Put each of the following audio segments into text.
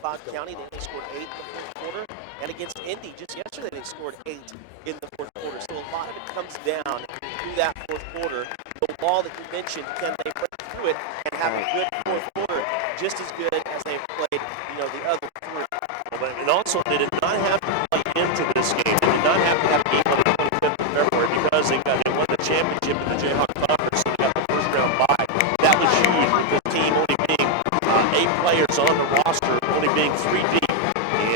Claude County, they only scored 8 in the fourth quarter. And against Indy, just yesterday, they scored 8 in the fourth quarter. So a lot of it comes down through that fourth quarter. The wall that you mentioned, can they break through it and have a good fourth quarter, just as good as they've played, the other three. And also, they did not have to play into this game. They did not have to have a game on the 25th of February because they won the championship in the Jayhawk Conference. They got the first round bye. That was huge with the team only being 8 players on the roster, only being 3 deep.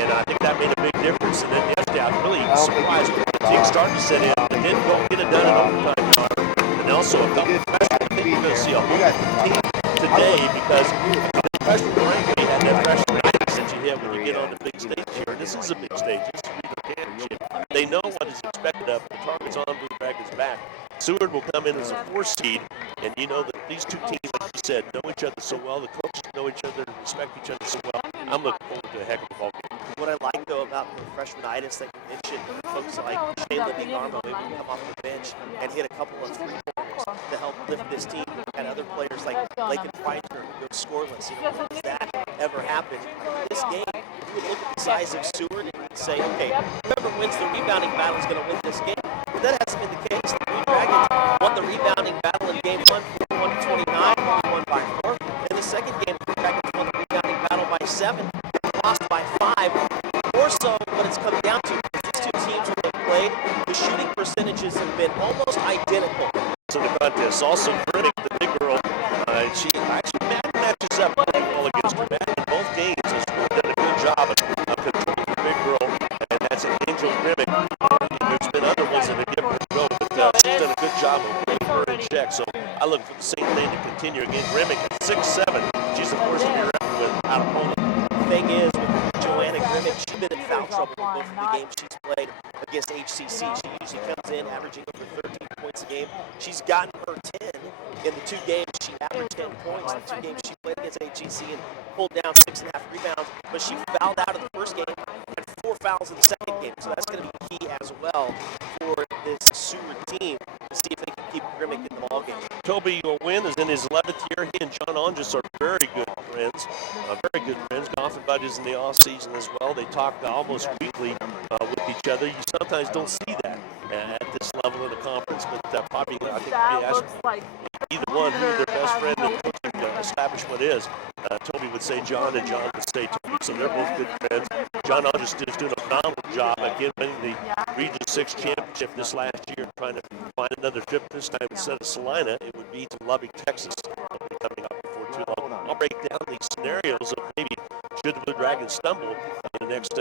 And I think that made a big difference. And then yesterday, I was really surprised when the team started to set in. They didn't go get it done in overtime, however. And also, a couple of freshmen. I think you're going to see a whole team today because the freshman frankly had that freshman that you hit when you get on the big stage here. And this is a big stage. This is the championship. They know what is expected of them. The target's on Blue Dragons' back. Seward will come in as a 4 seed, and you know that these two teams, like you said, know each other so well. The coaches know each other, respect each other so well. I'm looking forward to a heck of a ball game. What I like, though, about the freshmanitis that you mentioned, folks like Shayla DeGarmo able to come off the bench and hit a couple of three-pointers to help lift this team, and other players like Lakin Pfizer who go scoreless. When does that ever happen? In this game, you would look at the size of Seward and say, okay, whoever wins the rebounding battle is going to win this game. But that hasn't been the case. The Blue Dragons won the rebounding battle in game 1, 41-29, won by 4. In the second game, the Blue Dragons won the rebounding battle by 7, lost by 5. More so, what it's come down to is these two teams when they've played, the shooting percentages have been almost identical. So the contest, also Brennick, the big girl, she actually matches up pretty well against her back in both games. Has done a good job of controlling the big girl, and that's an Angel Brennick. There's been other ones that have given her a go, but she's done a good job of putting her in check. So I look for the same thing to continue. Again, Remick at 6'7". She's a force to be reckoned with out of Poland. The thing is, with Joanna Grimmick, she's been in foul trouble in both of the games she's played against HCC. She usually comes in averaging over 13 points a game. She's gotten her 10 in the 2 games. She averaged 10 points in the 2 games she played against HCC and pulled down 6.5 rebounds. But she fouled out of the first game and 4 fouls in the second game. So that's going to be key as well for this Seward team to see if they can keep Grimmick in the ballgame. Toby Wynn is in his 11th year. He and John Onges are very good friends. Very good friends. Golfing buddies in the off season as well. They talk almost weekly with each other. You sometimes don't see that at this level of the conference, but probably I think we ask either one who their best friend and coaching establishment is. Toby would say John, and John would say Toby. So they're both good friends. John Onges is doing a phenomenal job again winning the Region 6 championship this last year, trying to find another trip this time instead of Salina. It would be to Lubbock, Texas. It'll be coming up before too long. I'll break down these scenarios of maybe should the Blue Dragons stumble in the next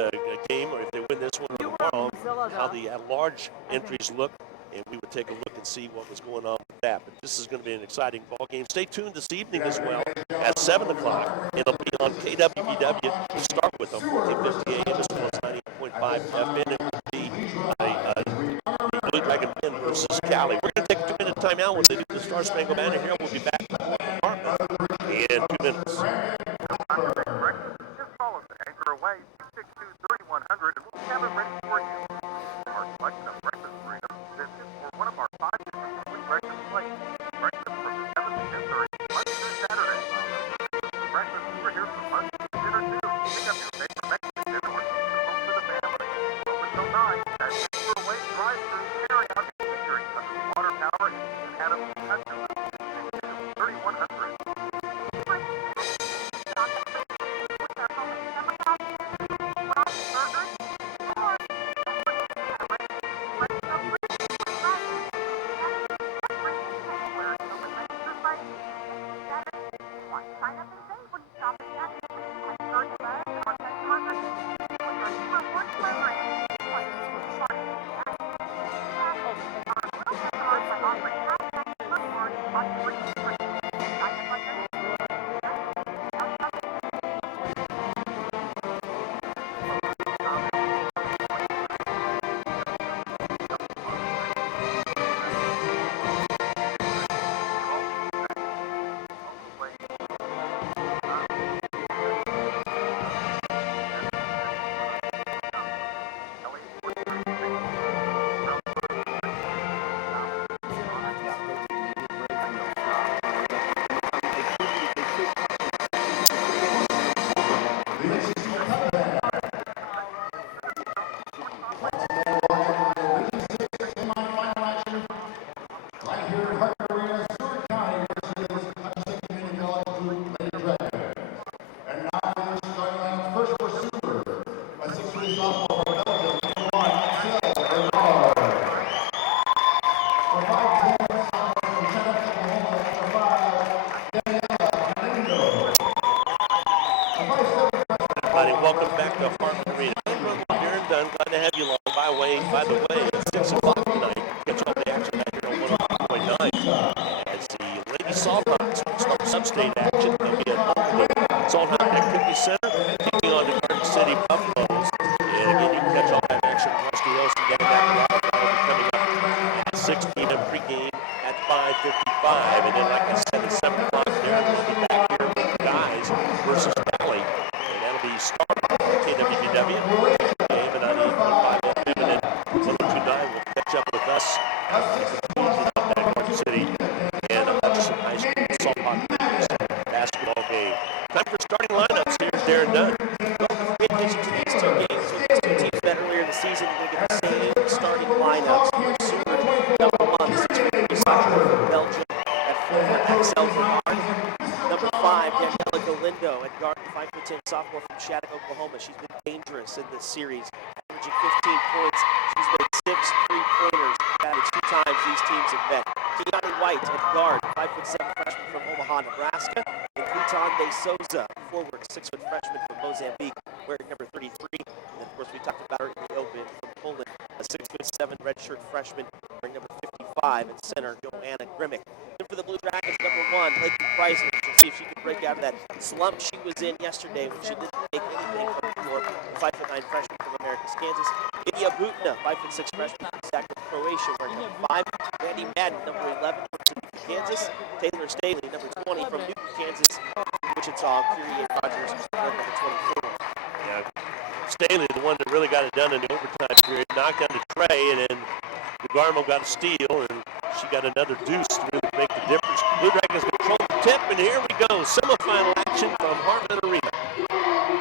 game, or if they win this one tomorrow, how the at-large entries look, and we would take a look and see what was going on with that. But this is going to be an exciting ball game. Stay tuned this evening as well at 7 o'clock. It'll be on KWBW to start with on 1450 AM as well as 98.5 FM. It will be the Blue Dragon men versus Cali. We're going to take a 2-minute timeout when they do the Star Spangled Banner here. We'll be back in 2 minutes. Just call us at Anchor Away, 662-3100, and we'll have it ready for you. Our selection of breakfast burritos, biscuits, or one of our 5 different public breakfast plates. Breakfast from 7 to 10:30, Monday through Saturday. Breakfast, we're here for lunch and dinner too. Pick up your favorite Mexican dinner or keep it home for the family. Open till and welcome back to Hartman Arena. Darren Dunn, glad to have you along. By the way, it's 6 o'clock tonight. Catch all the action out here on 101.9. As the Lady Salthawks start sub-state action, they'll be at Salthawk Activity Center, taking on the Garden City Buffaloes. And again, you can catch all that action from Rusty Hills and getting back live. That'll be coming up at 6 p.m. pregame at 5:55. And then, like I said, at 7 o'clock, Darren will be back here with the guys versus Valley. And that'll be starting on KWDW. Game and 98.5 FM. And then 1029 will catch up with us at the conclusion of that Garden City and Hutchinson High School Salthawk basketball game. Time for starting lineups. Here's Darren Dunn. Pay attention to these two games. With these two teams met earlier in the season, you're going to get the same starting lineups. Seward, number 1, the 6'3" sophomore from Belgium at former Axel Bernard. Number 5, Daniela Galindo at guard, 5'10" sophomore from Shattuck, Oklahoma. She's been dangerous in this series, averaging 15 points. She's made 6 3-pointers out of 2 times these teams have met. Keontae White at guard, 5'7" freshman from Omaha, Nebraska. And Cleton De Souza, forward, 6-foot freshman from Mozambique, wearing number 33. And then, of course, we talked about her in the open from Poland, a 6'7" redshirt freshman wearing number 55, and center Joanna Grimmick. And for the Blue Dragons, number 1, Lakey Preisler. We'll see if she can break out of that slump she was in yesterday when she didn't make anything from the floor. The 5'9" freshman from Americas, Kansas. Ilya Butna, 5'6" freshman from Zagreb, Croatia, wearing number 5. Randy Madden, number 11 from Topeka, Kansas. Taylor Staley, number 20 from Newton, Kansas. Wichita, Kyrie Rogers, number 24. Yeah, Staley, the one that really got it done in the overtime period, knocked down the tray, and then DeGarmo got a steal, and she got another deuce to really make the difference. Blue Dragons control the tip, and here we go. Semifinal action from Hartman Arena.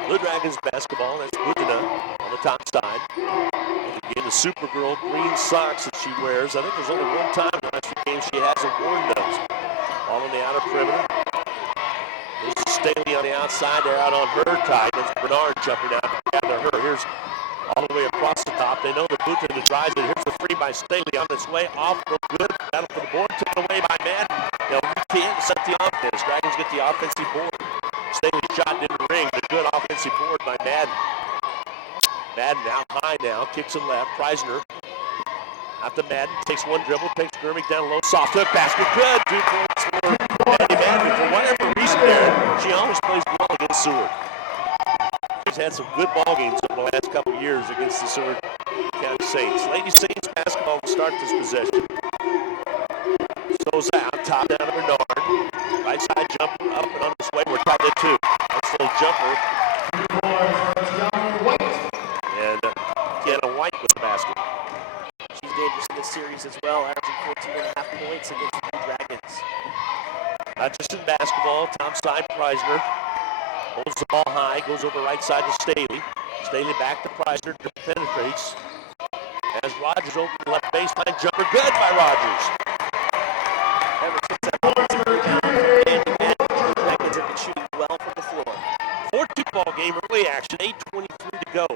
Blue Dragons basketball, that's Budina on the top side. And again, the Supergirl green socks that she wears. I think there's only one time in the last few games she hasn't worn those. Ball on the outer perimeter. There's Staley on the outside. They're out on her side. That's Bernard jumping out to gather her. Here's all the way across the top. They know the Budina drives it. Here's the three by Staley on its way. Off, no good. Battle for the board. Taken away by Madden. They'll set the offense. Dragons get the offensive board. Staley's shot didn't ring. The good offensive board by Madden. Madden out high now. Kicks it left. Preisner out to Madden. Takes one dribble. Takes Gurmick down low. Soft hook. Basket. Good. 2 points for Maddie Madden. For whatever reason there, she always plays well against Seward. She's had some good ball games over the last couple of years against the Seward County Saints. Lady Saints basketball will start this possession. Souza out top down to Bernard. Right side jumper up and on his way. We're tied at 2. That's the jumper. And Kiana White with the basket. She's dangerous in this series as well, averaging 14.5 points against the Blue Dragons. Not just in basketball, top side Preisner. Holds the ball high, goes over right side to Staley. Staley back to Preisner, penetrates. As Rogers open left baseline jumper, good by Rogers. Ever since that offensive rebound from Andy Madden, the Blue Dragons have been shooting well from the floor. 4-2 ball game, early action, 8:23 to go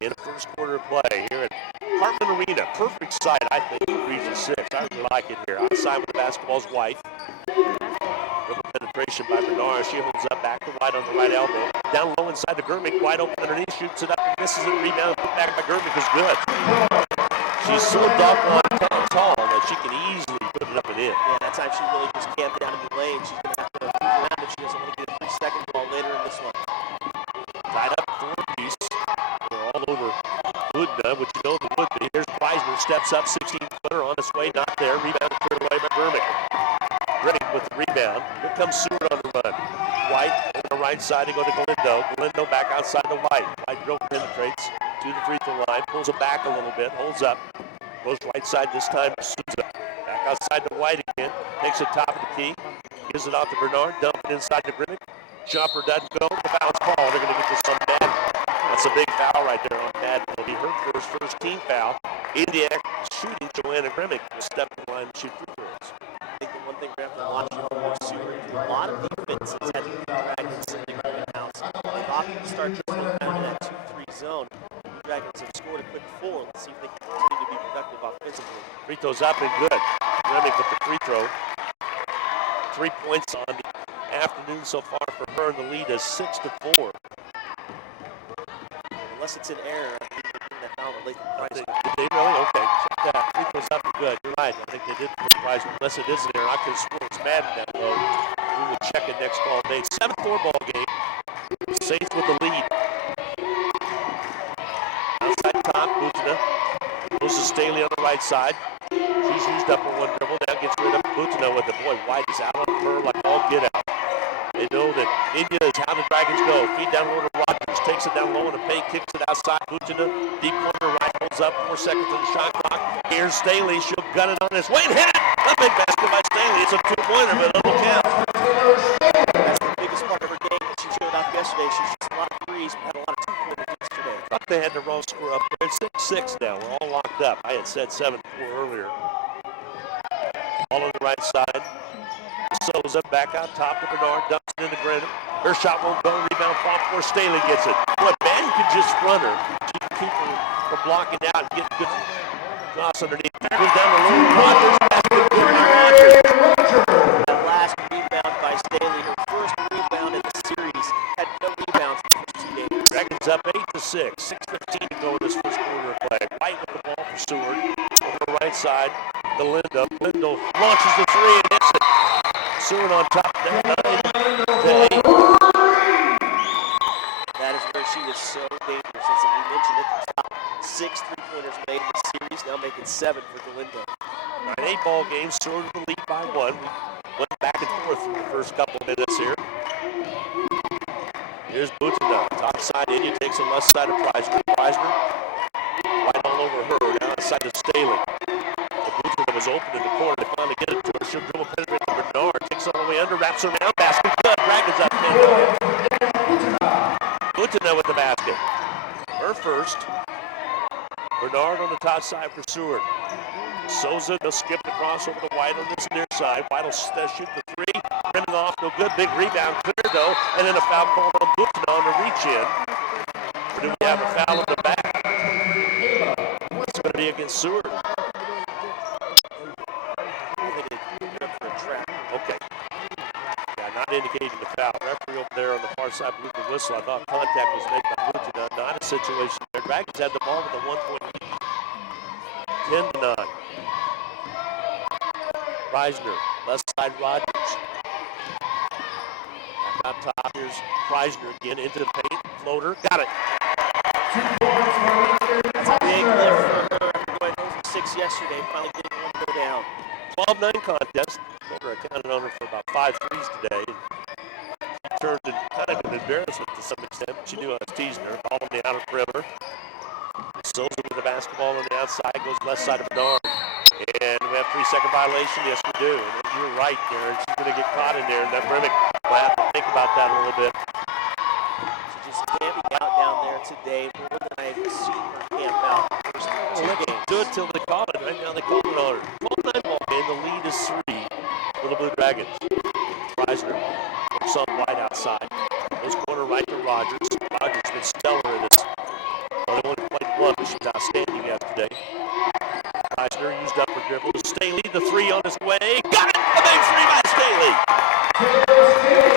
in the first quarter of play here at Hartman Arena. Perfect site, I think, for Region 6. I really like it here. Outside with the basketball's White. Double penetration by Bernard. She holds up back to White on the right elbow. Down low inside to Gurmick. White open underneath, shoots it up and misses it. Rebound put back by Gurmick is good. She's so doggone tall that she can easily put it up and in. Yeah, that time she really just camped down in the lane. She's going to have to move around if she doesn't want to get a 3-second ball later in this one. Tied up 4-piece. They're all over Budna, which you know the would be. Here's Preisner, steps up, 16-footer on his way, not there. Rebound cleared away by Gurmick. Gurmick with the rebound. Here comes Seward on the run. White on the right side to go to Galindo. Galindo back outside to White. White dribble penetrates to the free throw line, pulls it back a little bit, holds up. Goes right side this time to Souza. Back outside to White again. Takes it top of the key. Gives it off to Bernard. Dump it inside to Grimmick. Jumper doesn't go. The foul's called. They're going to get this on Madden. That's a big foul right there on Madden. It'll be her first team foul. In the act shooting, Joanna Grimmick will step in the line and shoot free throws. I think the one thing we have to watch here for Seward, a lot of defenses had the Dragons in the Grimmick house. They opted to start drifting kind of in that 2-3 zone. The Dragons have scored a quick 4. Let's see if they can continue to be productive offensively. Free throws up and good. Grimmick with the free throw. 3 points on the afternoon so far for her, and the lead is 6-4. unless it's in error, I think they're that foul with Lathan Price. Did they really? Okay, check that. Free throws up and good. You're right. I think they did put Price, unless it is in error. I could have sworn it's Madden down low. We will check it next call day. 7-4 ball game. Saints with the lead. Outside top, Butina. Goes to Staley on the right side. She's used up her one dribble. Now gets rid of Butina with it. Boy, White is out on her like all get out. They know that India is how the Dragons go. Feed down low to Rogers. Takes it down low in the paint. Kicks it outside. Butina. Deep corner right. Holds up. 4 seconds on the shot clock. Here's Staley. She'll gun it on his way and hit it. A big basket by Staley. It's a 2-pointer, but it'll count. That's the biggest part of her game that she showed off yesterday. She shot a lot of threes, but had a lot of 2-pointers yesterday. I thought they had the wrong score up there. It's 6-6 now. We're all locked up. I had said 7-4 earlier. All on the right side. Souza back out top to Bernard. Dumps it into Grennan. Her shot won't go. Rebound fought for. Staley gets it. Boy, Manny can just run her. She can keep her from blocking out and getting good cross underneath. Goes down the low. Rogers. Basket. Rogers. That last rebound by Staley, her first rebound in the series, had no rebounds in the first 2 games. Dragons up 8-6. 6:15 to go in this first quarter of play. White with the ball for Seward. On the right side, Galindo. Galindo launches the three and hits it. Seward on top. 9-8. That is where she was so dangerous. As we mentioned at the top, 6 3-pointers made in the series, now making 7 for Galindo. 9-8 ball game. Seward in the lead by 1. We went back and forth in the first couple of minutes here. Here's Butina. Top side, India takes the left side of Preisner. Preisner, right all over her. Now inside to Staley. Butina was open in the corner. They finally get it to her. She'll dribble penetrate to Bernard. Takes all the way under, wraps around. Basket good. Dragons up 10. Butina with the basket. Her first. Bernard on the top side for Seward. Souza, they'll skip the crossover to White on this near side. White will shoot the three. Rimming off, no good. Big rebound, clear though. And then a foul called on Butina on the reach in. Or do we have a foul in the back? It's going to be against Seward. Okay. Yeah, not indicating the foul. Referee over there on the far side blew the whistle. I thought contact was made by Butina. Not a situation there. Dragons had the ball with a 1-point lead. 10-9. Preisner, left side Rogers. Back on top, here's Preisner again into the paint. Floater, got it. That's a big lift for her after going 0-6 yesterday, finally getting one to go down. 12-9 contest. Floater, I counted on her for about 5 threes today. She turned in kind of an embarrassment to some extent, but she knew I was teasing her. Ball on the outer perimeter. Souza with the basketball on the outside, goes left side of Bernard. And we have 3-second violation. Yes, we do. And you're right there. She's going to get caught in there. And then Remick will have to think about that a little bit. She's just camping out down there today more than I've seen her camp out in the first 2 games. Do it till they call it. Right now they call it on her. 12-9 ball game. The lead is 3 for the Blue Dragons. Preisner works on White outside. Goes corner right to Rogers. Rogers been stellar in this. Only one played one, but she's outstanding yesterday. Preisner used up her dribble. Staley, the three on his way. Got it! A big three by Staley!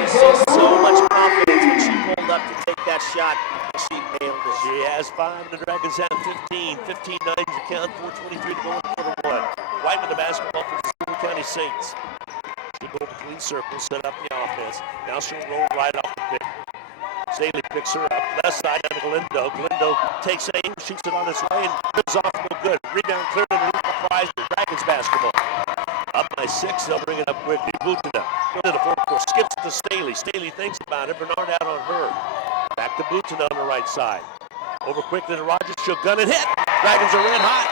You see so much confidence when she pulled up to take that shot, and she nailed it. She has 5, and the Dragons have 15. 15-9 to count, 4:23 to go in quarter 1. White with the basketball for the Seward County Saints. She'll go between circles, set up the offense. Now she'll roll right off the pick. Staley picks her up. Left side down to Galindo. Galindo takes aim, shoots it on its way, and goes off no good. Rebound cleared underneath the Preisner. Dragons basketball. Up by 6, they'll bring it up quickly. Butina, go to the forecourt, skips to Staley. Staley thinks about it. Bernard out on her. Back to Butina on the right side. Over quickly to Rogers. She'll gun and hit. Dragons are red hot.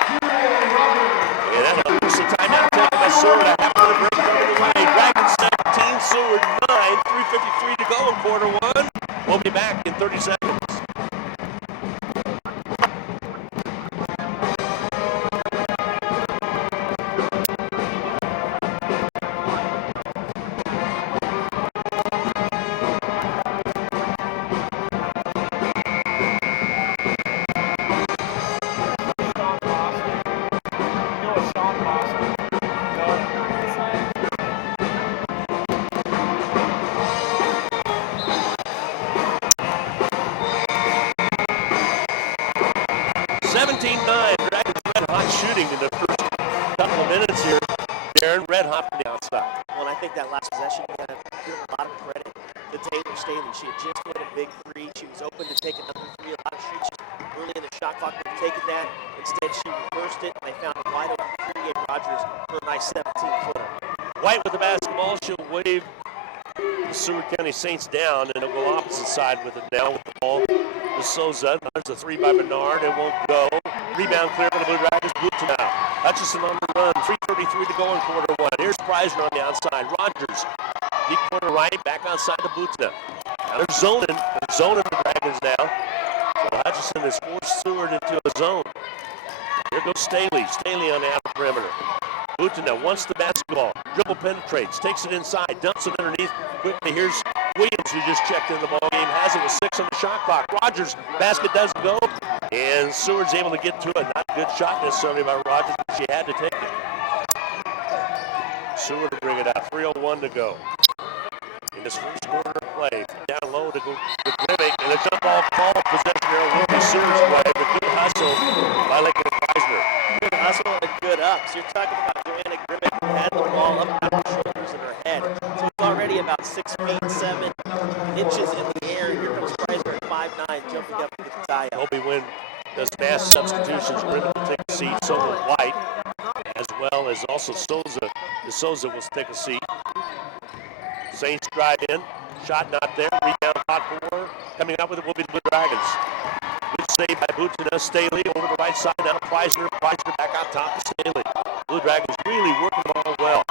And that'll force the timeout taken by Seward. A half-minute break coming away. Dragons 17, Seward 9. 3:53 to go in quarter 1. We'll be back in 30 seconds. She had just hit a big three. She was open to take another three. A lot of shoots early in the shot clock would have taken that. Instead, she reversed it, and they found a wide open three. Gave Rogers for a nice 17-footer. White with the basketball. She'll wave the Seward County Saints down, and it'll go opposite side with it now with the ball. To Souza. There's a three by Bernard. It won't go. Rebound clear for the Blue Dragons. Booten out. Hutchison on the run. 3:33 to go in quarter one. Here's Preisner on the outside. Rogers. Deep corner right. Back outside to Booten. Now they're zoning. They're zoning the Dragons now. So Hutchison has forced Seward into a zone. Here goes Staley. Staley on the outer perimeter. Booten wants the basketball. Dribble penetrates. Takes it inside. Dumps it underneath. Quickly here's Williams, who just checked in the ball game. Has it with 6 on the shot clock. Rogers. Basket doesn't go. And Seward's able to get to it. Not a good shot necessarily by Rogers, but she had to take it. Seward to bring it out. 3:01 to go. In this first quarter of play. Down low to go to Grimmick. And a jump ball call. Possession there will be Seward's play. But good hustle by Lincoln Preisner. Good hustle and good ups. You're talking about Joanna Grimmick, who had the ball up on her shoulders and her head. So it's already about 6 feet 7 inches in the air. Here comes Preisner at 5'9", jumping up to get the tie up. Opie Wynn does fast substitutions. Grimmick will take a seat. So will White, as well as also Souza. Souza will take a seat. Saints drive in. Shot not there. Rebound hot for. Coming out with it will be the Blue Dragons. Good save by Booten. Staley over the right side. Now Preisner. Preisner back on top of Staley. Blue Dragons really working the ball well.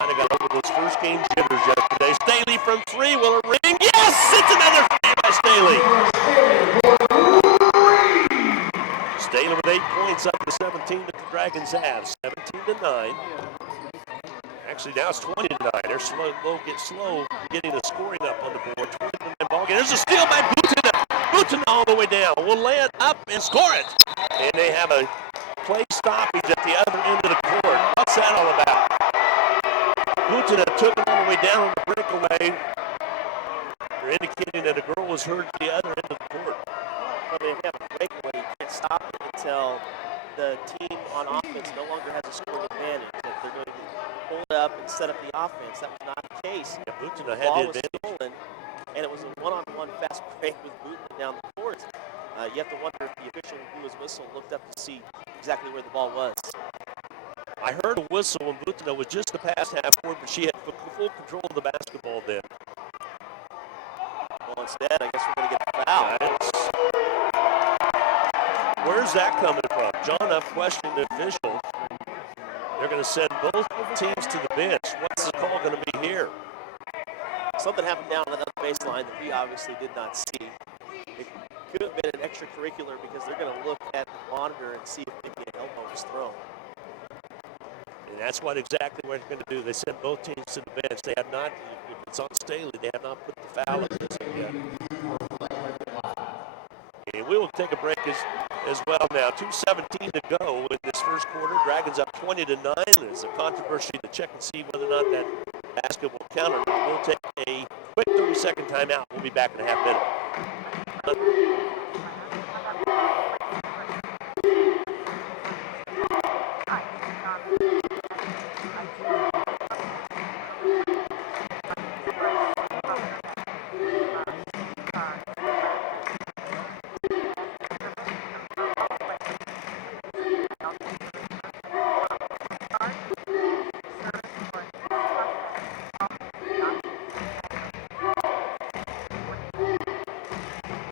Might have got over those first game jitters yesterday. Staley from 3. Will it ring? Yes! It's another 3 by Staley. Staley with 8 points up to 17 that the Dragons have. 17-9. Actually, now it's 20-9. They're slow getting the scoring up on the board. 20-9 ball game. There's a steal by Booten. Booten all the way down. Will lay it up and score it. And they have a play stoppage at the other end of the court. What's that all about? Booten took it all the way down on the breakaway. They're indicating that a girl was hurt at the other end of the court. Well, they have a breakaway. You can't stop it until the team on offense no longer has a scoring advantage. If they're going to pull it up and set up the offense, that was not the case. Yeah, Booten The had ball the was advantage. stolen, and it was a one-on-one fast break with Booten down the court. You have to wonder if the official who blew his whistle looked up to see exactly where the ball was. I heard a whistle when Booten was just the past half court, but she had full control of the basketball then. Well, instead, I guess we're going to get a foul. Where's that coming from? John F. questioned the official. They're going to send both teams to the bench. What's the call going to be here? Something happened down on that baseline that we obviously did not see. It could have been an extracurricular because they're going to look at the monitor and see if maybe an elbow was thrown. And that's exactly what they're going to do. They sent both teams to the bench. They have not, if it's on Staley, they have not put the foul in this yet. And we will take a break as well now. 2:17 to go in this first quarter. Dragons up 20-9. There's a controversy to check and see whether or not that basket will count or not. We'll take a quick 30-second timeout. We'll be back in a half minute.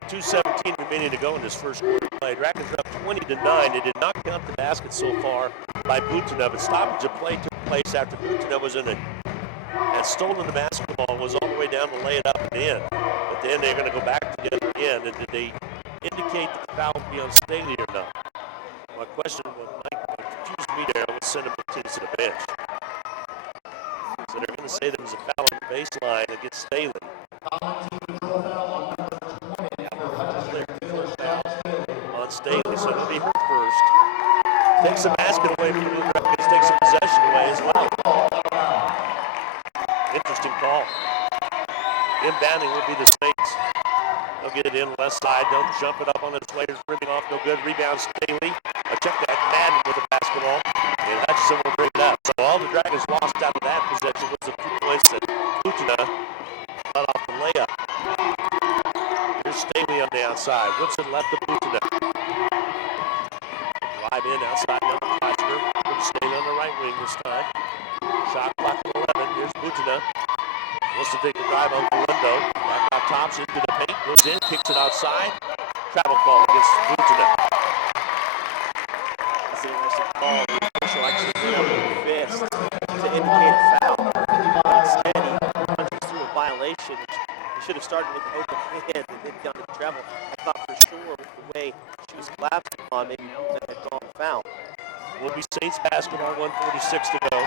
2:17 remaining to go in this first quarter play. Dragons are up 20-9. They did not count the basket so far by Booten, but stoppage of play took place after Booten was had stolen the basketball and was all the way down to lay it up and in. But then they're going to go back to the other end. And did they indicate that the foul would be on Staley or not? My question, what confused me there, was send them to the bench. So they're going to say there was a foul on the baseline against Staley. On Staley, so it'll be her first. Takes the basket away from the Blue Dragons, takes the possession away as well. Interesting call. Inbounding will be the Saints. They'll get it in left side. They'll jump it up on its way. Ripping off, no good. Rebound Staley. A check back Madden with the basketball. And Hutchison will bring it up. So all the Dragons lost out of that possession was the 2 points that Booten got off the layup. outside. Woodson left to Butina. Drive in outside number Kleisner. Staying on the right wing this time. Shot clock at 11. Here's Butina. Wants to take the drive on Galindo. Back out tops into the paint. Goes in, kicks it outside. Travel call against Butina. That's an interesting call. The official actually put up a fist to indicate a foul. But instead, he punches through a violation. He should have started with an open hand and then gone to travel. I thought for sure with the way she was collapsing on, maybe Butina had gone foul. Will be Saints basketball, 1:46 to go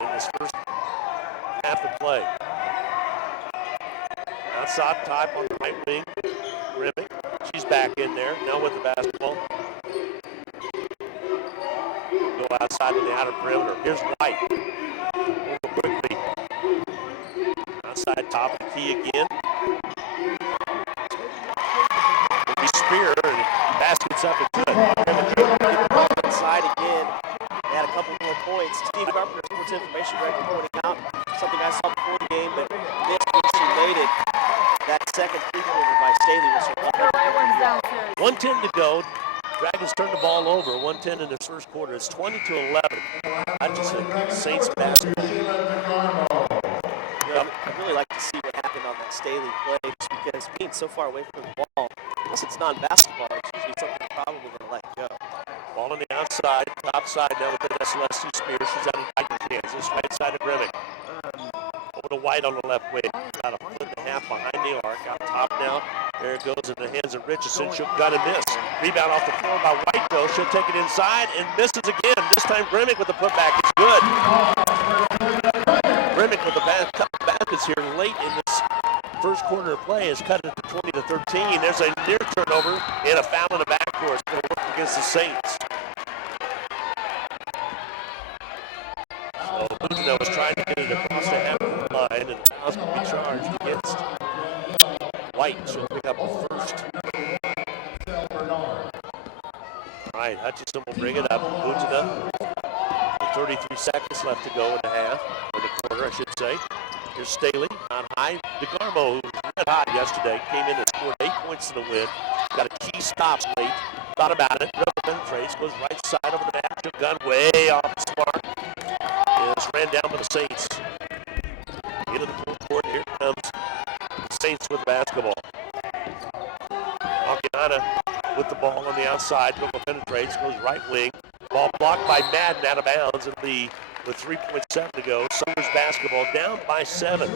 in this first half of play. Outside type on the right wing, Remick. She's back in there, now with the basketball. Go outside on the outer perimeter. Here's White. Over quickly. Outside top of the key again. Will be Spear, and basket's up and good. Inside again. They had a couple more points. Steve Carpenter, sports information director, pointing out something I saw before the game, but missed when she made it. That second three-pointer by Staley was her 1:10 to go. Dragons turned the ball over. 1:10 in this first quarter. It's 20-11. Hutchinson, Saints basketball. I'd really like to see what happened on that Staley play, just because being so far away from the ball, unless it's non-basketball, it's usually something you're probably going to let go. Ball on the outside, top side now with the Celeste Spears. She's out of Titan, Kansas. Right side of Remick. Over to White on the left wing. About a foot and a half behind the arc. Out top now. There it goes in the hands of Richardson. She'll got a miss. Rebound off the floor by White, though. She'll take it inside and misses again. This time Remick with the putback. It's good. Remick with the couple baskets here late in this first quarter of play has cut it to 20-13. There's a near turnover and a foul in the backcourt. It's going to work against the Saints. So Butina was trying to get it across the half-court line, and fouls going to be charged against White. She'll pick up the first. All right, Hutchinson will bring it up. Butina. 33 seconds left to go in the half, or the quarter, I should say. Here's Staley on high. DeGarmo, who was red hot yesterday, came in and scored 8 points in the win. Got a key stop late. Thought about it. Dribble penetrates. Goes right side over the net. Gun way off the mark. And it's ran down by the Saints. Into the full court. Here comes the Saints with the basketball. Akiana with the ball on the outside. Dribble penetrates. Goes right wing. Ball blocked by Madden out of bounds with 3.7 to go. Summers basketball down by 7.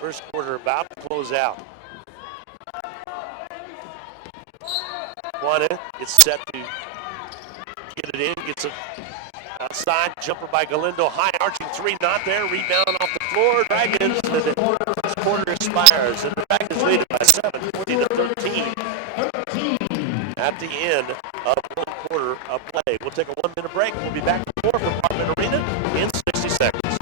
First quarter about to close out. Juana is set to get it in. Gets it outside. Jumper by Galindo. High arching three. Not there. Rebound off the floor. Dragons. This quarter expires. And the Dragons lead it by 7. 20-13. At the end of one quarter of play. We'll take a 1-minute break. We'll be back to 4 from Parkman Arena in 60 seconds.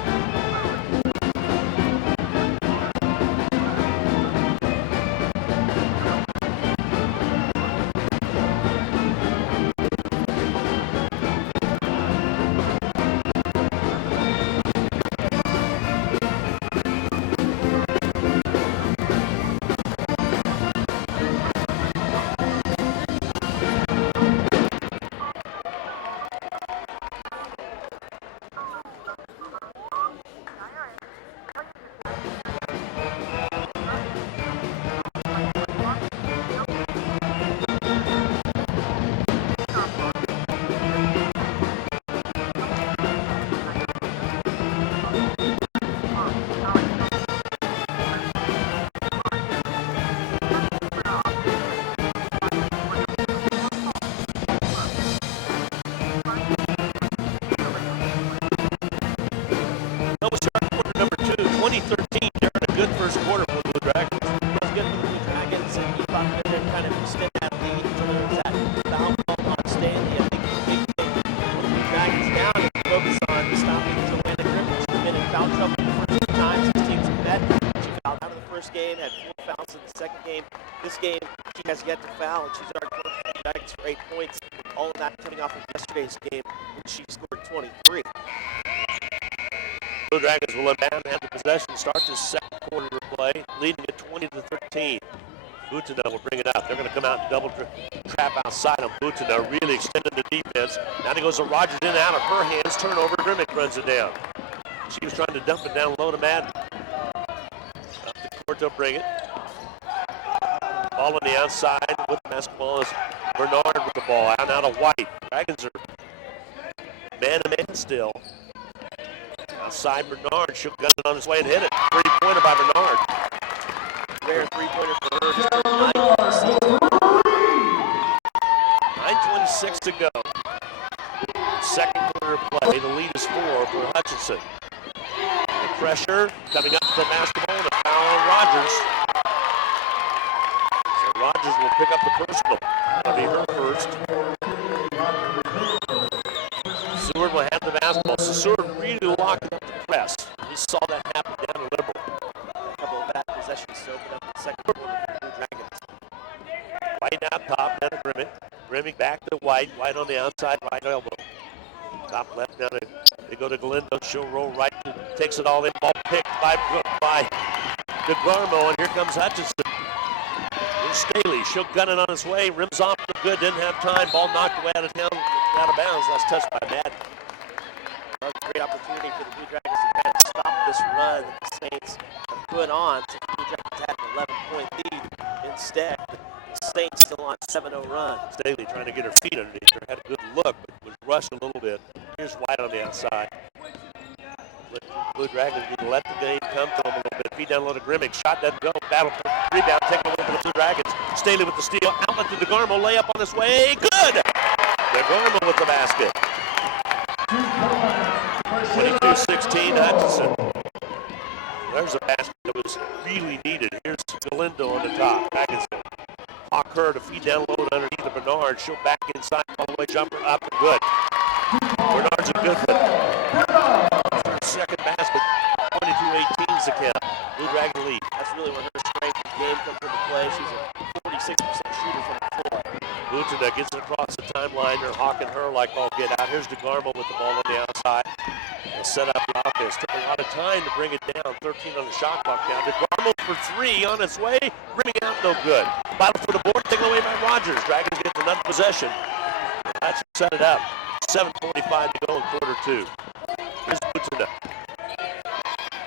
This game, she has yet to foul, and she's already scored the Dragons for 8 points. All of that coming off of yesterday's game, when she scored 23. Blue Dragons will inbound and have the possession. Start this second quarter of play, leading at 20-13. Butana will bring it up. They're going to come out and double trap outside on Butana, really extending the defense. Now he goes to Rogers, in and out of her hands. Turnover. Grimmick runs it down. She was trying to dump it down low to Madden. Up the court, they'll bring it. Ball on the outside with the basketball is Bernard with the ball. Out of White. Dragons are man-to-man still. Outside Bernard. She'll gun it on his way and hit it. Three-pointer by Bernard. Rare three-pointer for her. Just turned 9:26 to go. Second quarter of play. The lead is 4 for Hutchinson. The pressure coming up to the basketball and a foul on Rogers. So Rogers will pick up the personal. That'll be her first. Seward will have the basketball. So Seward really locking up the press. We saw that happen down at Liberal. A couple of bad possessions to open up the second quarter for the Blue Dragons. White out top, down to Grimmick. Grimmick back to White. White on the outside, right elbow. Top left, down to, they go to Galindo. She'll roll right, takes it all in. Ball picked by DeGarmo, and here comes Hutchinson. Here's Staley. She'll gun it on his way. Rims off no good. Didn't have time. Ball knocked away out of bounds. Last touch by Madden. That was a great opportunity for the Blue Dragons to kind of stop this run that the Saints have put on. So the Blue Dragons had an 11-point lead. Instead, the Saints still on a 7-0 run. Staley trying to get her feet underneath her. Had a good look, but was rushed a little bit. Here's White on the outside. Blue Dragons need to let the game come to them a little bit. Feed down low to Grimmick. Shot doesn't go. Battle for rebound. Taken away from the Blue Dragons. Staley with the steal. Outlet to DeGarmo. Layup on his way. Good! DeGarmo with the basket. 22-16 Hutchinson. There's a basket that was really needed. Here's Galindo on the top. Atkinson. Hawk her to feed down low underneath the Bernard. She'll back inside. All the way jumper up. Good. Bernard's a good one. Second basket. 22-18 is the count. Blue Dragon lead. That's really where her strength of the game comes into play. She's a 46% shooter from the floor. Butana gets it across the timeline. They're hawking her like all get out. Here's DeGarmo with the ball on the outside. They'll set up the offense. Took a lot of time to bring it down. 13 on the shot clock now. DeGarmo for 3 on its way. Rimming out, no good. Battle for the board, taken away by Rogers. Dragons get another possession. That should set it up. 7:45 to go in quarter 2. Here's Butana.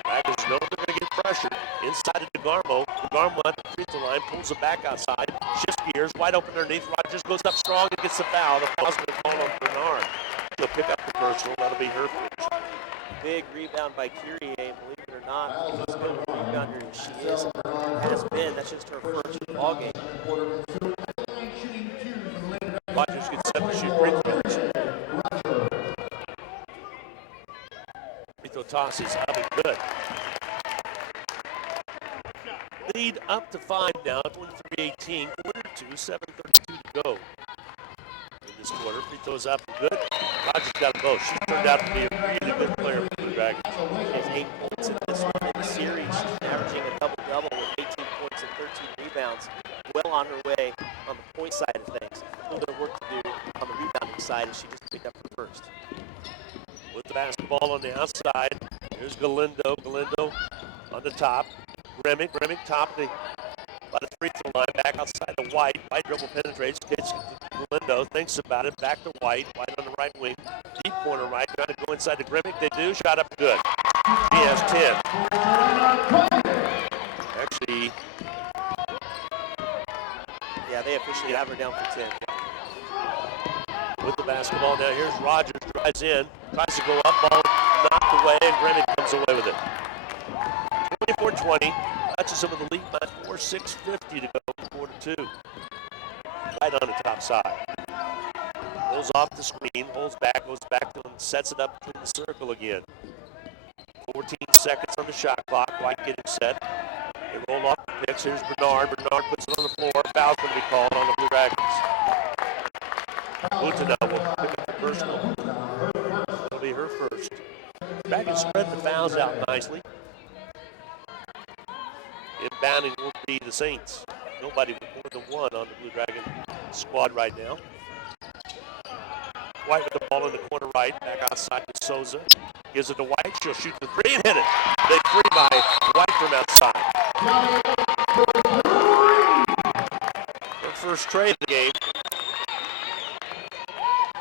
Dragons know they're going to get pressured. Inside of DeGarmo. DeGarmo at the free throw line, pulls it back outside. Shifts gears, wide open underneath. Rogers goes up strong and gets the foul. The foul's going to fall on Bernard. She'll pick up the personal. That'll be her first. Big rebound by Curie, believe it or not. As good of a rebounder as she is and has been. That's just her first ball game. Rogers gets set to shoot free throws. Free throw toss is up and good. Lead up to 5 now, 23-18, quarter 2, 7:32 to go in this quarter. Free throws up and good. Rogers got them both. She's turned out to be a really good player for the Dragons. She has 8 points in this one in the series. She's averaging a double-double with 18 points and 13 rebounds. Well on her way on the point side of things. A little bit of work to do on the rebounding side, and she just picked up her first. With the basketball on the outside, here's Galindo. Galindo on the top. Remick top by the free throw line, back outside to White. White dribble penetrates, gets to Galindo, thinks about it, back to White. White on the right wing, deep corner right, trying to go inside to Grimmick. They do, shot up good. He has 10. Actually, yeah, they officially have her down for 10. with the basketball now, here's Rogers, drives in, tries to go up, ball knocked away, and Grimmick comes away with it. 24-20. Hutchinson with the lead by 4:6:50 to go in quarter 2. Right on the top side. Rolls off the screen, holds back, goes back to him, sets it up in the circle again. 14 seconds on the shot clock. White getting set. They roll off the picks. Here's Bernard. Bernard puts it on the floor. Foul's going to be called on the Blue Dragons. Butana will pick up the personal. That'll be her first. Dragons spread the fouls out nicely. Inbounding will be the Saints. Nobody with more than 1 on the Blue Dragon squad right now. White with the ball in the corner right, back outside to Souza. Gives it to White. She'll shoot the three and hit it. Big three by White from outside. Her first trade of the game.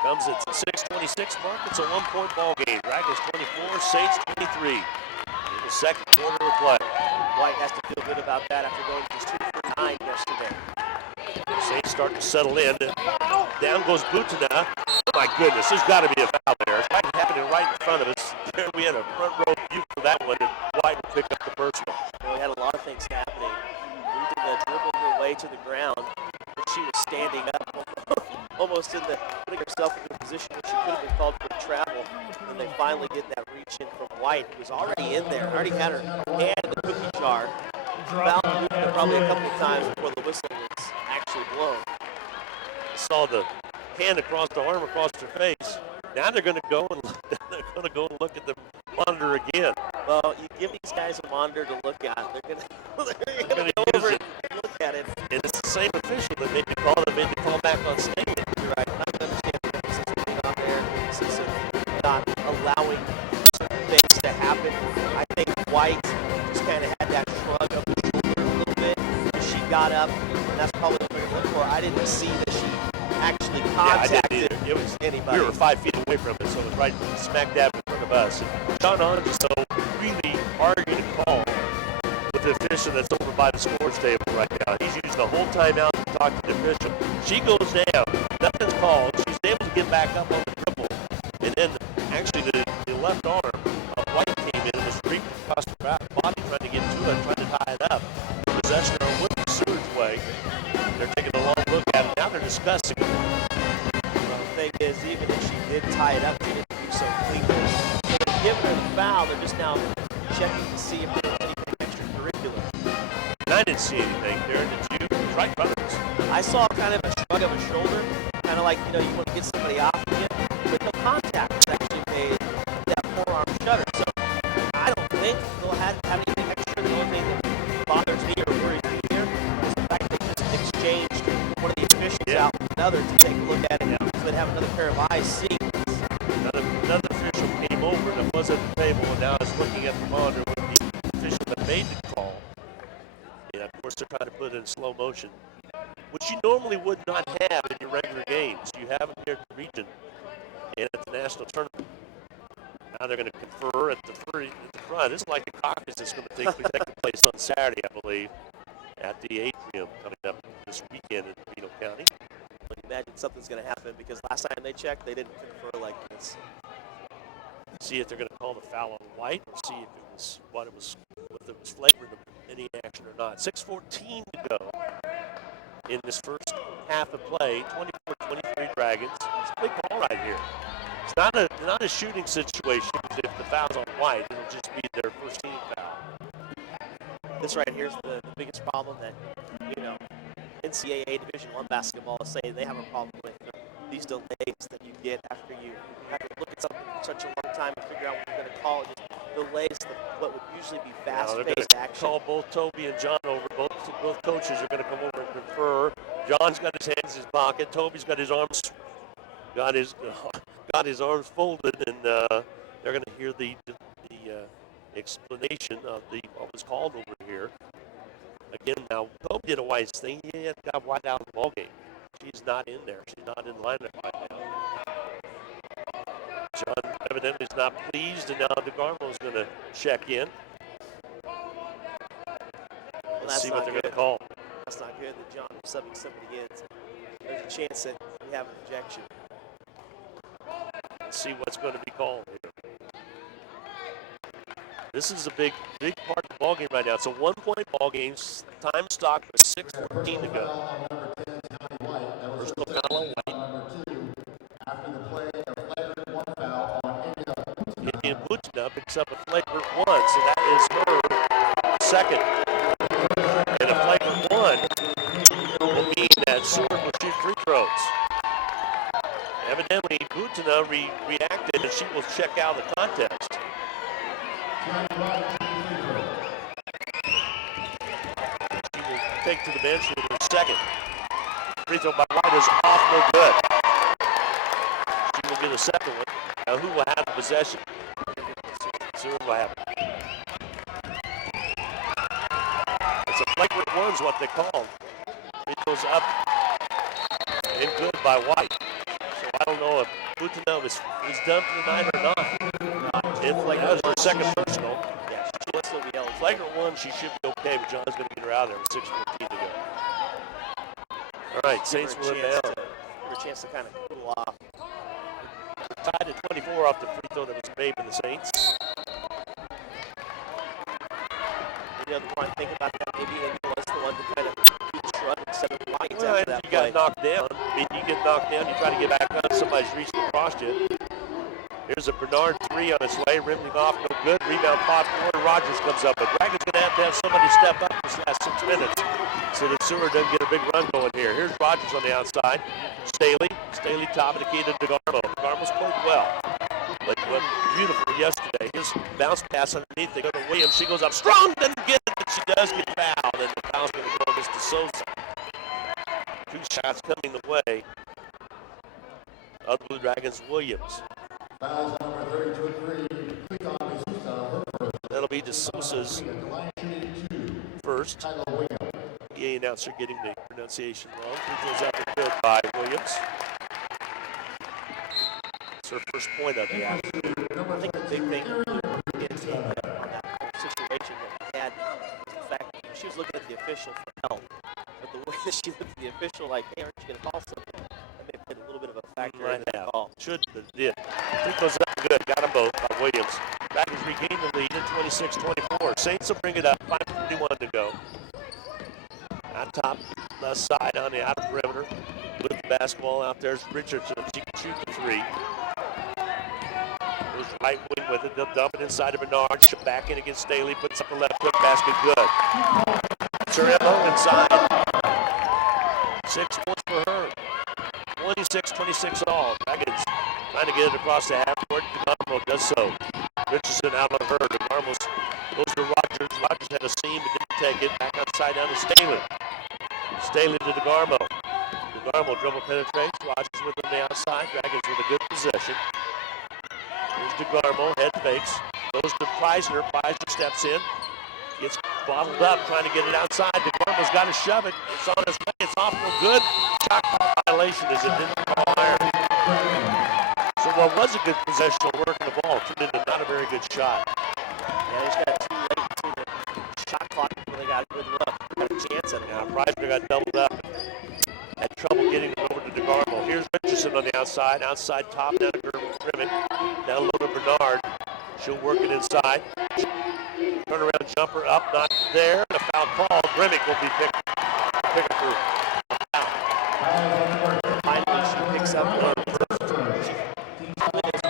Comes at the 6:26 mark. It's a 1-point ball game. Dragons 24, Saints 23. In the second quarter of play. White has to feel good about that after going just 2 for 9 yesterday. Saints start to settle in. Down goes Butina. Oh my goodness, there's got to be a foul there. It's happening right in front of us. There we had a front row view for that one, and White will pick up the personal. We had a lot of things happening. Butina dribbled her way to the ground, but she was standing up, almost putting herself into a position where she could have been called for a travel. And they finally get that reach in from White, who was already in there, already had her hand in the cookie jar. Fouled Butina probably a couple of times before the whistle was actually blown. Saw the hand across the arm across her face. Now they're going to go and look at the monitor again. Well, you give these guys a monitor to look at, they're going to go over it and look at it. And it's the same official that made the call back on Staley. You're right. I'm not going to understand the difference between on there and not allowing certain things to happen. I think White just kind of had that shrug of the shoulder a little bit. She got up, and that's probably what they're looking for. I didn't see that she actually contacted anybody. We were 5 feet away from it, so it was right smack dab in front of us. And John Ongeso really arguing a call with the official that's over by the scores table right now. He's using the whole timeout to talk to the official. She goes down, nothing's called. She's able to get back up on the dribble. And then actually the left arm of White came in and was reaching across the body trying to get to it, trying to tie it up. Possession on Woodley Seward's way. They're taking a long look at it. Now they're discussing it. Well, the thing is, even if she did tie it up, she didn't do so cleanly. So they're giving her the foul. They're just now checking to see if there was anything extracurricular. And I didn't see anything there. Did you? It was right in front of us. I saw kind of a shrug of a shoulder, kind of like, you want to get somebody off of you, but no contact was actually made with that forearm shutter. So I don't think they'll have anything extra. The only thing that bothers me or worries me here is the fact that they just exchanged one of the officials out with another to take a look at it, so they'd have another pair of eyes seeing this. Another official came over that was at the table and now is looking at the monitor with the official that made the call. And of course they're trying to put it in slow motion, which you normally would not have in your regular games. You have it here at the region and at the national tournament. Now they're going to confer at the front. It's like the caucus that's going to take place on Saturday, I believe, at the atrium coming up this weekend in Reno County. But imagine something's going to happen, because last time they checked, they didn't confer like this. See if they're going to call the foul on White, or see if it was flavored of any action or not. 6:14 to go in this first half of play. 24-23 Dragons. It's a big ball right here. It's not a shooting situation. If the foul's on White, it'll just be their first team foul. This right here is the biggest problem that, NCAA Division I basketball is saying they have a problem with. These delays that you get after you have to look at something for such a long time and figure out what you're going to call. It just delays what would usually be fast-paced action. Call both Toby and John over. Both coaches are going to come over and confer. John's got his hands in his pocket. Toby's got his arms folded, and they're going to hear the explanation of what was called over here. Again, now Toby did a wise thing. He had got White out of the ball game. She's not in there. She's not in lineup right now. John evidently is not pleased, and now DeGarmo is going to check in. Let's see what they're going to call. That's not good that John is subbing somebody in. There's a chance that we have an ejection. Let's see what's going to be called here. This is a big part of the ball game right now. It's a 1-point ball game. Time stock with 6:14 to go. First foul on White. India Butina picks up a flagrant 1, so that is her second. And a flagrant 1 will mean that Seward will shoot free throws. Evidently, Butina reacted, and she will check out the contest. She will take to the bench with her second. Free throw by White is off, no good. She will get a second one. Now who will have the possession? Seward will have it. It's a flagrant one's what they call. It goes up and good by White. So I don't know if Butanov is done for the night or not. If that was her second personal. Yeah, she will still be eligible. Flagrant one, she should be okay, but John's going to get her out of there with 6:14 to go. All right, Saints will down. Give her a chance to kind of cool off. Tied at 24 off the free throw that was made by the Saints. The other one, think about that. Maybe Engel was the one to kind of shrug instead of White Well, after that you play. got knocked down. I mean, you get knocked down, you try to get back up, somebody's reaching across you. Here's a Bernard three on its way, rimming off, no good. Rebound, pot forward, Rogers comes up. But Dragons going to have somebody step up this last 6 minutes so that Seward doesn't get a big run going here. Here's Rogers on the outside. Staley top of the key to DeGarmo. DeGarmo's played well. But what beautiful yesterday. Here's bounce pass underneath. They go to Williams. She goes up strong, doesn't get it, but she does get fouled. And the foul's going to go against De Souza. 2 shots coming the way of the Blue Dragons. Williams. Fouls number 32-3. That'll be De Souza's first. The announcer getting the pronunciation wrong. Free throws up and good by Williams. It's her first point of the afternoon. I think the big thing on that situation that we had was the fact that she was looking at the official for help. But the way that she looked at the official, like, hey, aren't you going to call something? That may have played a little bit of a factor in the call. Should, but did. Free throws up and good. Got them both by Williams. Dragons regain the lead at 26-24. Saints will bring it up. 5:31 to go. On top, left side on the outer perimeter. With the basketball out there's Richardson. She can shoot the three. Goes right wing with it. They'll dump it inside of Bernard. She'll back in against Staley. Puts up the left hook basket. Good. Sorrello inside. 6 points for her. 26-26 all. Dragons trying to get it across the half court. DeGarmo does so. Richardson out on her. DeGarmo goes to Rogers. Rogers had a seam but didn't take it. Back outside down to Staley. Staley to DeGarmo. DeGarmo dribble penetrates. Rogers with him on the outside. Dragons with a good possession. Here's DeGarmo. Head fakes. Goes to Preisner. Preisner steps in. Gets bottled up trying to get it outside. DeGarmo's got to shove it. It's on his way. It's off no good. Shot violation as it didn't call iron. So what was a good possession of working the ball turned into not a very good shot. Yeah, they just got too late into the shot clock before they got a good look. Got a chance at it. Now Preisner got doubled up. Had trouble getting it over to DeGarmo. Here's Richardson on the outside. Outside top down to Grimmett. Down low to Bernard. She'll work it inside. Turnaround jumper up, not there. And a foul call. Grimmett will be picked for foul. Finally, she picks up her first. She's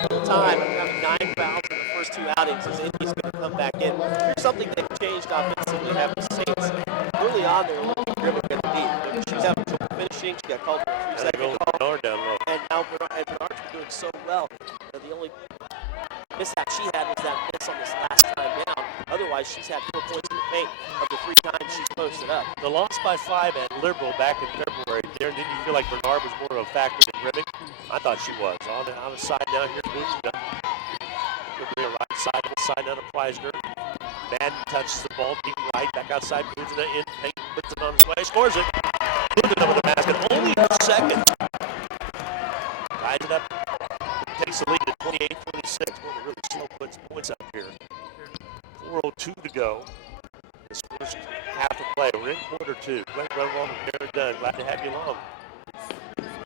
full time after having 9 fouls in the first 2 outings as Indy's going to come back in. Here's something that changed offensively having the Saints. Early on, they were looking Grimmett get deep. She was having trouble finishing. She got called for a 3-second call. Bernard down low. And now Bernard's been doing so well. The only mishap she had was that miss on this last time down. Otherwise, she's had 4 points in the paint of the 3 times she's posted up. The loss by 5 at Liberal back in February. Darren, didn't you feel like Bernard was more of a factor than Grimmett? I thought she was. On the side down here, Bootsna. Could be a right side down to Preisner. Madden touches the ball deep right. Back outside, Bootsna in paint. Puts it on his way. Scores it. Bootsna with the basket. Only a second. Ties it up. Takes the lead at 28-26. Boy, they really slow puts points up here. 4:02 to go. This first half of play. We're in quarter 2. Glenn Grunwald and Darren Dunn. Glad to have you along.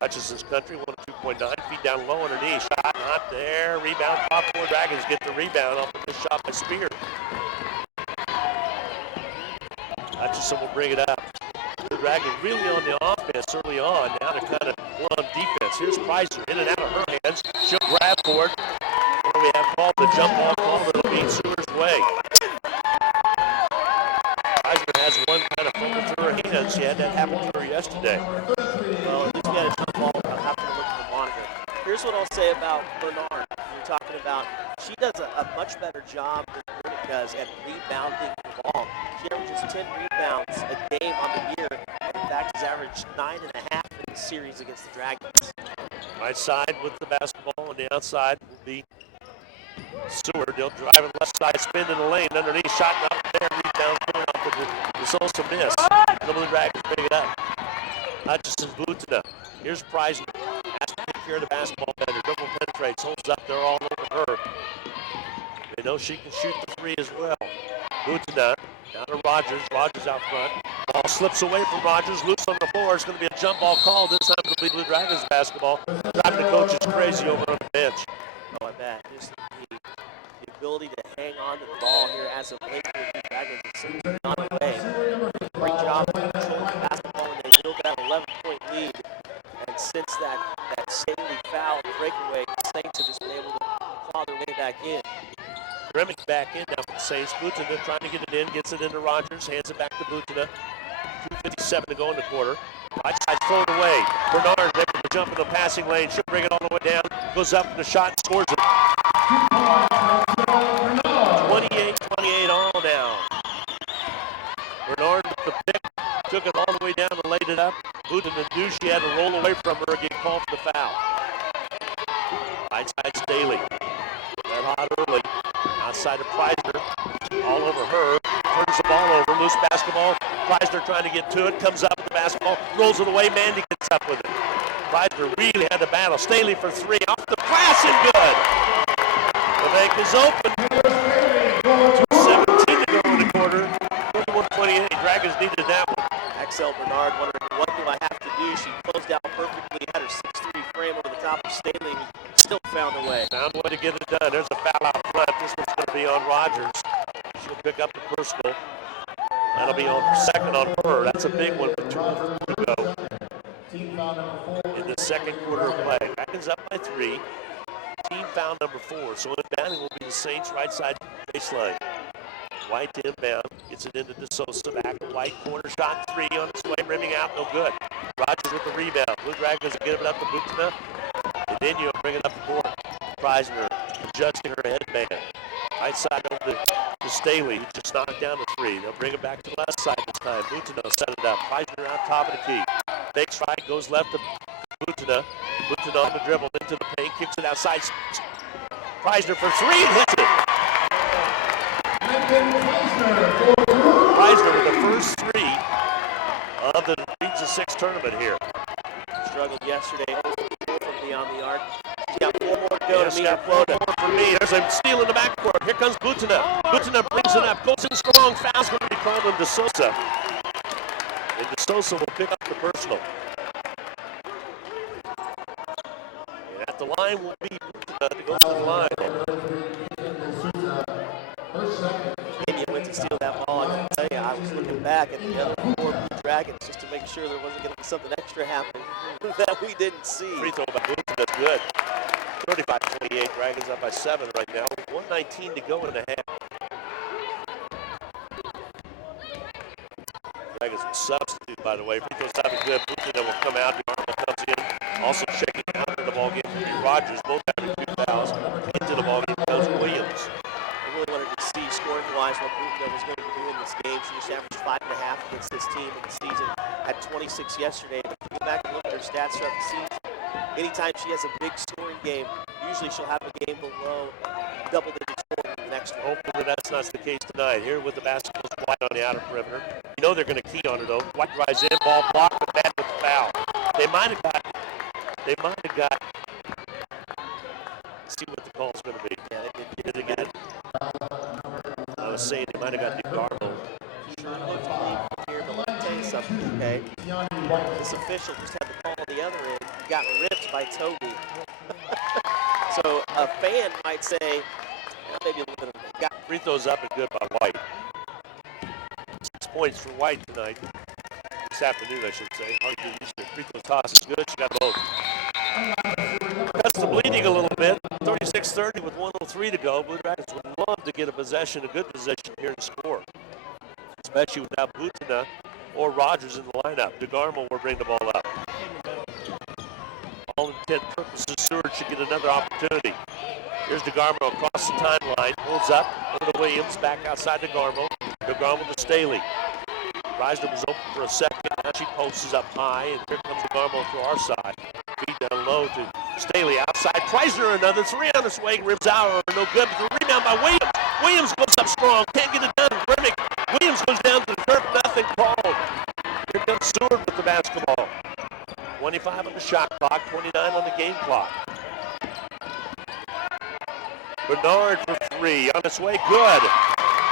Hutchinson's country, 102.9. Feet down low underneath. Shot not there. Rebound. Top 4 Dragons get the rebound off of this shot by Spear. Hutchinson will bring it up. The Dragons really on the offense early on. Now they're kind of more on defense. Here's Preisner in and out of her hands. She'll grab for it. What do we have called? The jump ball call that'll beat Sewer's way. Preisner has one kind of fumble through her hands. She had that happen to her yesterday. Well, at least we got a jump ball. I'll have to look at the monitor. Here's what I'll say about Bernard. You're talking about she does a much better job than Grimmett does at rebounding the ball. She averages 10 rebounds a game on the year. And in fact, has averaged 9.5 in the series against the Dragons. Right side with the basketball on the outside will be Seward, they'll drive it left side, spin in the lane, underneath, shot up there, rebound, point off the Sosa miss. The Blue Dragons bring it up. Hutchinson boots it up. Here's Preisner. Has to take care of the basketball better. Dribble penetrates, holds up, they're all over her. They know she can shoot the three as well. Boots it up. Down to Rogers. Rogers out front. Ball slips away from Rogers, loose on the floor. It's going to be a jump ball called. This time it'll be Blue Dragons basketball. Driving the coach is crazy over on the bench. Oh, I bet. Just the ability to hang on to the ball here as of late for the Blue Dragons is simply not away. Great job of controlling the basketball when they built that 11-point lead. And since that Staley foul breakaway, the Saints have just been able to claw their way back in. Remick back in now for the Saints. Butina trying to get it in, gets it into Rogers, hands it back to Butina. 2:57 to go in the quarter. Right side thrown away. Bernard able to jump in the passing lane. Should bring it all the way down. Goes up for the shot and scores it. 28-28 all now. Bernard with the pick. Took it all the way down and laid it up. Butina knew she had to roll away from her and get called for the foul. Right side Staley. Red hot early. Outside of Preisner. All over her. Turns the ball over. Loose basketball. Preisner trying to get to it. Comes up with the basketball. Rolls it away. Mandy gets up with it. Preisner really had to battle. Staley for three. Off the glass and good. The bank is open. 2:17 to go in the quarter. 31-28. Dragons needed that one. Axel Bernard wondering, what do I have to do? She closed out perfectly, had her 6'3" frame over the top of Staley, and still found a way. Found a way to get it done. There's a foul out front. This one's going to be on Rogers. She'll pick up the personal. That'll be on second on her. That's a big one with 2:04 to go in the second quarter of play. Dragons up by 3. Team foul number 4. So inbounding will be the Saints right side baseline. White inbound, gets it into DeSosa, back to White, corner shot, 3 on its way, rimming out, no good. Rogers with the rebound. Blue Dragons will give it up to Butina. And then you'll bring it up the court. Preisner adjusting her headband. Right side over to Staley, who just knocked down the 3. They'll bring it back to the left side this time. Butina set it up. Preisner on top of the key. Fakes right, goes left to Butina. Butina on the dribble into the paint, kicks it outside. Preisner for 3 and hits it. Preisner with the first 3 of the Pizza 6 tournament here. Struggled yesterday from beyond the arc. She's got 4 more to go to meet her quota. For me, there's a steal in the backcourt. Here comes Butina. Butina brings it up, goes in strong. Foul's going to be called on DeSosa. And DeSosa will pick up the personal. And at the line will be Butina to go to the line. Indian went to steal that ball. I can tell you, I was looking back at the other 4 Blue Dragons just to make sure there wasn't going to be something extra happening that we didn't see. Free throw by Butina, that's good. 35-28, Dragons up by 7 right now. 1:19 to go in the half. Dragons will substitute, by the way. Free throws having good. Butina will come out. DeArmo comes in. Also checking out into the ballgame. Rogers, both having 2 fouls. Into the ballgame comes Williams. I really wanted to see scoring-wise what Butina was going to do in this game. She just averaged 5.5 against this team in the season. Had 26 yesterday. But if you go back and look at her stats throughout the season, anytime she has a big scoring game, usually she'll have a game below double-digit scoring in the next one. Hopefully that's not the case tonight. Here with the basketball, White on the outer perimeter. You know they're going to key on her though. White drives in, ball blocked, but bad with the foul. They might have got. Let's see what the call's going to be. Yeah, Did they get it? I was saying they might have got DeGarmo. Here, but let me tell you something, okay? This official just had the call on the other end. He got ripped by Toby. So a fan might say, maybe a little bit of a got. Free throws up and good by White. 6 points for White tonight. This afternoon, I should say. Hard to get used to it. Free throw toss is good. She got both. Cuts the bleeding a little bit. 36-30 with 1:03 to go. Blue Dragons would love to get a possession, a good possession here and score. Especially without Butina or Rogers in the lineup. DeGarmo will bring the ball up. All intent purposes, Seward should get another opportunity. Here's DeGarmo across the timeline. Holds up over to Williams. Back outside DeGarmo. DeGarmo to Staley. Preisner was open for a second. Now she posts up high. And here comes DeGarmo to our side. feed down low to Staley outside. Preisner, another three on his way. Ribzauer, no good. But the rebound by Williams. Williams goes up strong. Can't get it done. Remick. Williams goes down to the curb. Nothing called. Here comes Seward with the basketball. 25 on the shot clock. 29 on the game clock. Bernard for three. On its way. Good.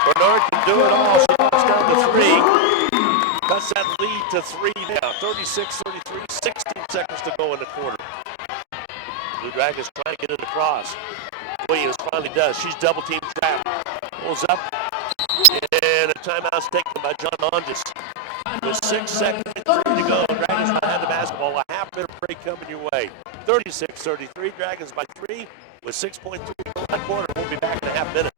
Bernard can do it all. She knocks down to three. Cuts that lead to three now. 36-33. 16 seconds to go in the quarter. Blue Dragons trying to get it across. Williams finally does. She's double team trapped. Pulls up. And a timeout's taken by John Onges. With 6 seconds and 3 to go. Dragons behind the basketball. A half-minute break coming your way. 36-33. Dragons by 3 with 6.3 to go in the quarter. We'll be back in a half minute.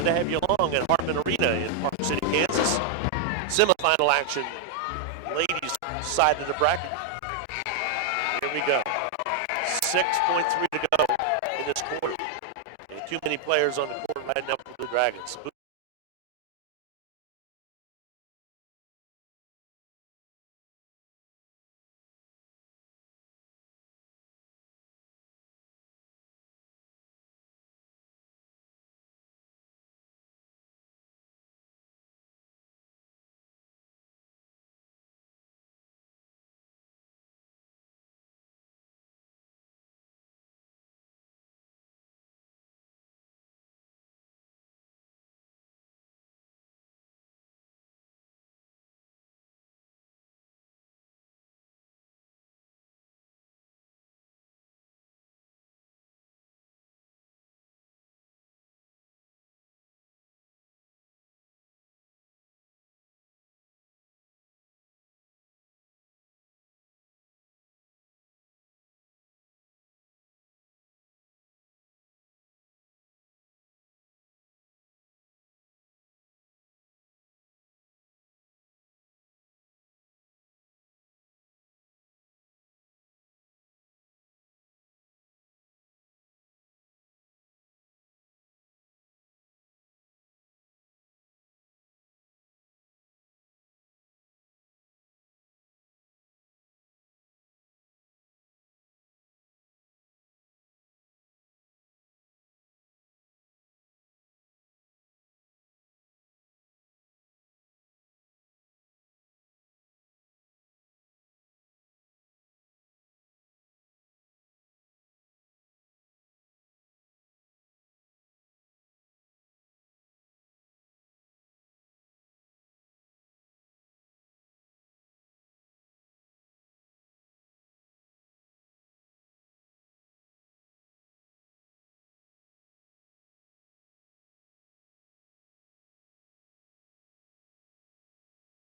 Glad to have you along at Hartman Arena in Park City, Kansas. Semifinal action, ladies side of the bracket. Here we go. 6.3 to go in this quarter. And too many players on the court right now for the Dragons.